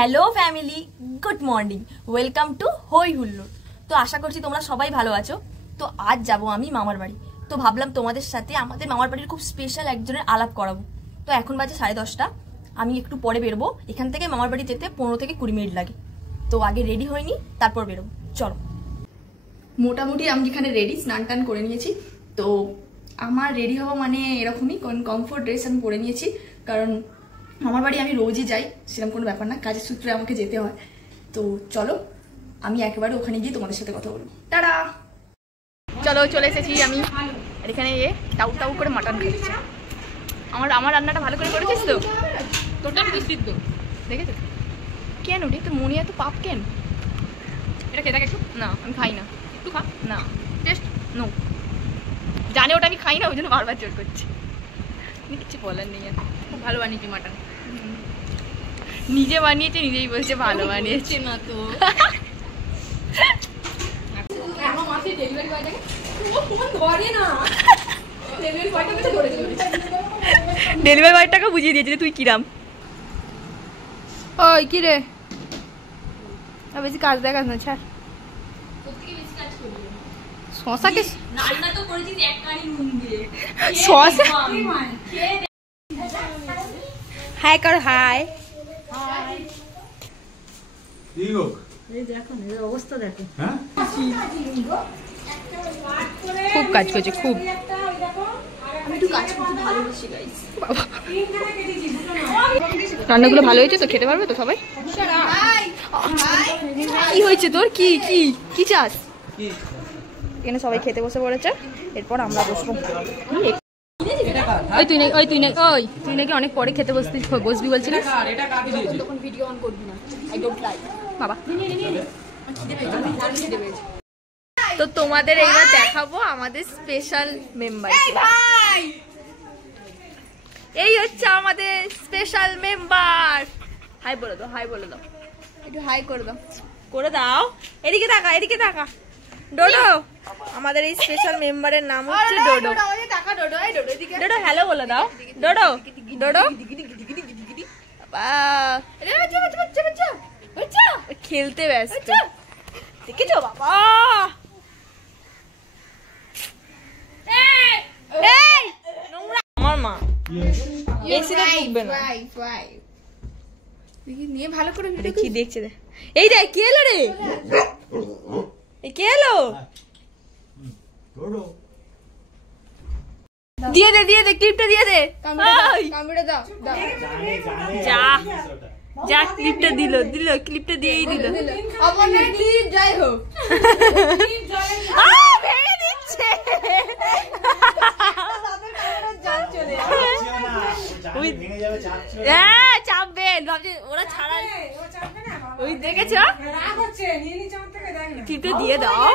Hello family, good morning, welcome to হই হুল্লোড়। তো আশা করছি তোমরা সবাই ভালো আছো। তো আজ যাব আমি মামার বাড়ি। তো ভাবলাম তোমাদের সাথে আমাদের মামার বাড়ির খুব স্পেশাল একজনের আলাপ করাবো। তো এখন বাজে 10:30। আমি একটু পরে বেরোবো। এখান থেকে মামার বাড়ি যেতে 15 থেকে 20 মিনিট লাগে। তো আগে রেডি হয়নি, তারপর বেরোবো। চলো। মোটামুটি আমি এখানে রেডি, স্নান টান করে নিয়েছি। তো আমার রেডি হওয়া মানে এরকমই, কমফোর্ট ড্রেস আমি পরে নিয়েছি। কারণ মামার বাড়ি আমি রোজই যাই, সেরকম কোনো ব্যাপার না, কাজের সূত্রে আমাকে যেতে হয়। তো চলো, আমি একেবারে ওখানে গিয়ে তোমাদের সাথে কথা বলবো। টাটা। চলো, চলে এসেছি আমি। আর এখানে টাউ টাউ করে মাটন খাচ্ছি। আমার রান্নাটা ভালো করে করেছিস তো? তোরটা সিদ্ধ দেখেছো? কেন রে, তোর মনে এত পাপ কেন? এটা খেতে একটু না, আমি খাই না। একটু খা না, টেস্ট নো। জানে ওটা আমি খাই না, ওই জন্য বারবার জোর করছি। কিছু বলার নেই। আর খুব ভালো বানিয়েছি মাটন। নিজে বানিয়েছে, নিজেই বলছে ভালো বানিয়েছে না তো। ডেলিভারি বয়টাকে বুঝিয়ে দিয়েছি তুই কিরাম। ওই কি রে, বেশি কাজ দেখাস না, ছাড়। শশাকে রান্না তো করেছিস এক কারি নুন দিয়ে। শশা হাই কর, হাই। খুব কাজ করছে, খুব। আমি একটু কাজ করতে ভালোবাসি গাইস। রান্নাগুলো ভালো হয়েছে তো? খেতে পারবে তো সবাই? কি হয়েছে তোর? কি কি কি চাস? এখানে সবাই খেতে বসে পড়েছে, এরপর আমরা বসবো। তুই নাকি অনেক পরে খেতে বসবি বলছিলিস। তখন ভিডিও অন করবি না, আই ডোন্ট লাইক বাবা। তো তোমাদের এইবার দেখাবো আমাদের স্পেশাল মেম্বার। এই হচ্ছে আমাদের স্পেশাল মেম্বার। হাই বলে দাও, হাই বলে দাও, একটু হাই করে দাও, করে দাও। এদিকে তাকা, এদিকে তাকা। ডোডো, আমাদের এই স্পেশাল মেম্বারের নাম হচ্ছে ডোডো। ডোডো হ্যালো বলে দাও। ডোডো ডোডো খেলতে ব্যস্ত, দেখেছো বাবা? আমার মা এসিতে ঢুকবে না। নিয়ে ভালো করে কি দেখছে? এই দেখ, কে এলো রে? কে এলো? দিয়ে দে, দিয়ে দে, ক্লিপটা দিয়ে দে। কামড়ে দাও, যা যা। ক্লিপটা দিল, ক্লিপটা দিয়েই দিল। আমার ক্লিপ যাই হোক ভেঙে দিচ্ছে। হ্যাঁ, চাপবেন ভাবছি ওরা ছাড়া। ওই দেখেছ, ক্লিপটা দিয়ে দাও,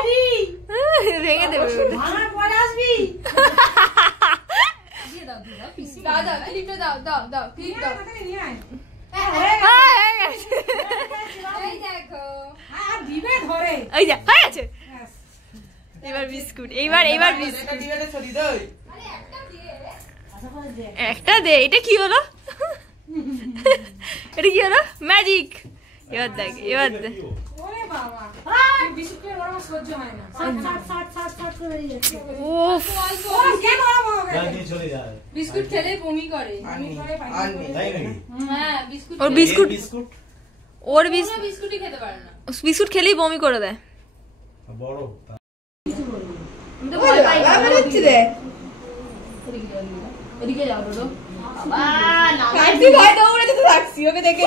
ভেঙে দেবে। এবার বিস্কুট, এইবার বিস্কুট একটা দে। এটা কি হলো? এটা কি হলো? ম্যাজিক। এবার দেখ, এবার দেখ। বিস্কুট খেলে বমি করে। ওর বিস্কুট, ওর বিস্কুটই খেতে পারে না। বিস্কুট খেলেই বমি করে দেয়। ওদিকে যাও ডোডো। ওকে দেখে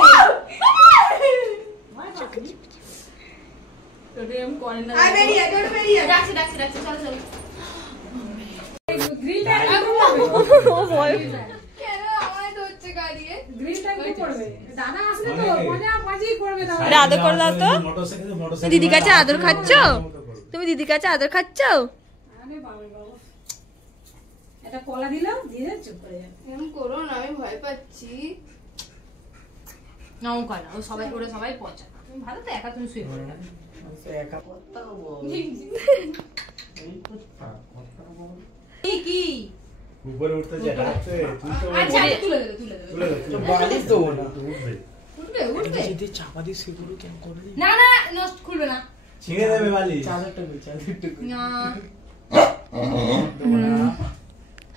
আদর করে দাও তো। দিদির কাছে আদর খাচ্ছ? তুমি দিদির কাছে আদর খাচ্ছ? এটা কলা দিলাম, দিয়ে চুপ করে যাও। এমন করো না, আমি ভয় পাচ্ছি। নাও কয় না, ওরা সবাই পচা। তুমি ভালো তো, একা তুমি শুয়ে পড়ো না। একা পড়তা বল। কি উপরে উঠতে যায় হাতে। তুই তো আচ্ছা তুলে দে, তুলে দে। বালিশ দেবো না, তুই উঠবে। উঠবে উঠবে যদি চাপা দিয়ে সেগুলো কেন করে দিই না না নষ্ট খুলবে না ছিঁড়ে দেবে বালি চাদরটুকু না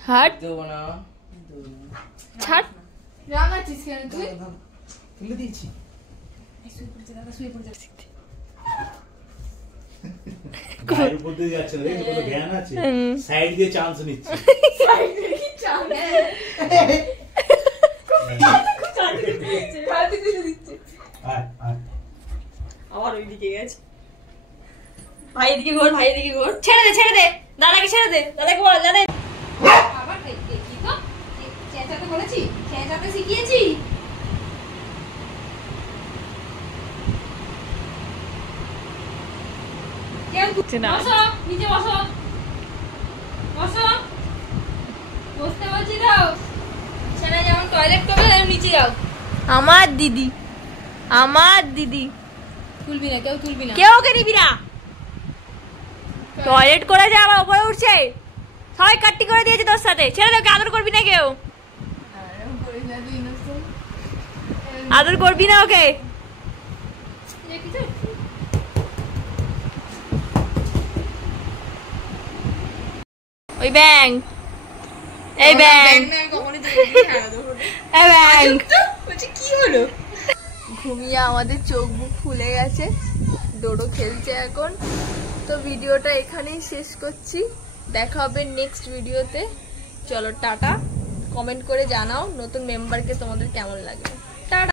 হাট দেবো না ছাড় রাগাচ্ছিস কেন তুই তুলে দিয়েছি শুয়ে পড়েছে দাদা শুয়ে পড়েছে গায়ের উপর দিয়ে যাচ্ছে না দেখছো কত জ্ঞান আছে সাইড দিয়ে চান্স নিচ্ছে কি চাল হাতে দিতে দিচ্ছে আবার ওইদিকে গেছে ভাই এদিকে ঘোর ভাই এদিকে ঘোর ছেড়ে দে দাদাকে ছেড়ে দে দাদাকে বল দাদা আবার কি তো চেঁচাতে বলেছি চেঁচাতে শিখিয়েছি কেউ বুঝছে না। বসো নিচে বসো বসো বসতে বলছি তো ছেলে যেমন টয়লেট করবে তেমন নিচে যাও আমার দিদি তুলবি না কেউ তুলবি না কেউ ওকে নিবি না টয়লেট করে যা আবার উপরে উঠছে সবাই কাট্টি করে দিয়েছে তোর সাথে ছেড়ে দে ওকে আদর করবি না কেউ আদর করবি না ওকে ওই ব্যাং এই ব্যাং এই ব্যাং কি হলো ঘুমিয়ে আমাদের চোখ মুখ ফুলে গেছে ডোডো খেলছে এখন তো ভিডিওটা এখানেই শেষ করছি দেখা হবে নেক্সট ভিডিওতে চলো টাটা কমেন্ট করে জানাও নতুন মেম্বারকে তোমাদের কেমন লাগে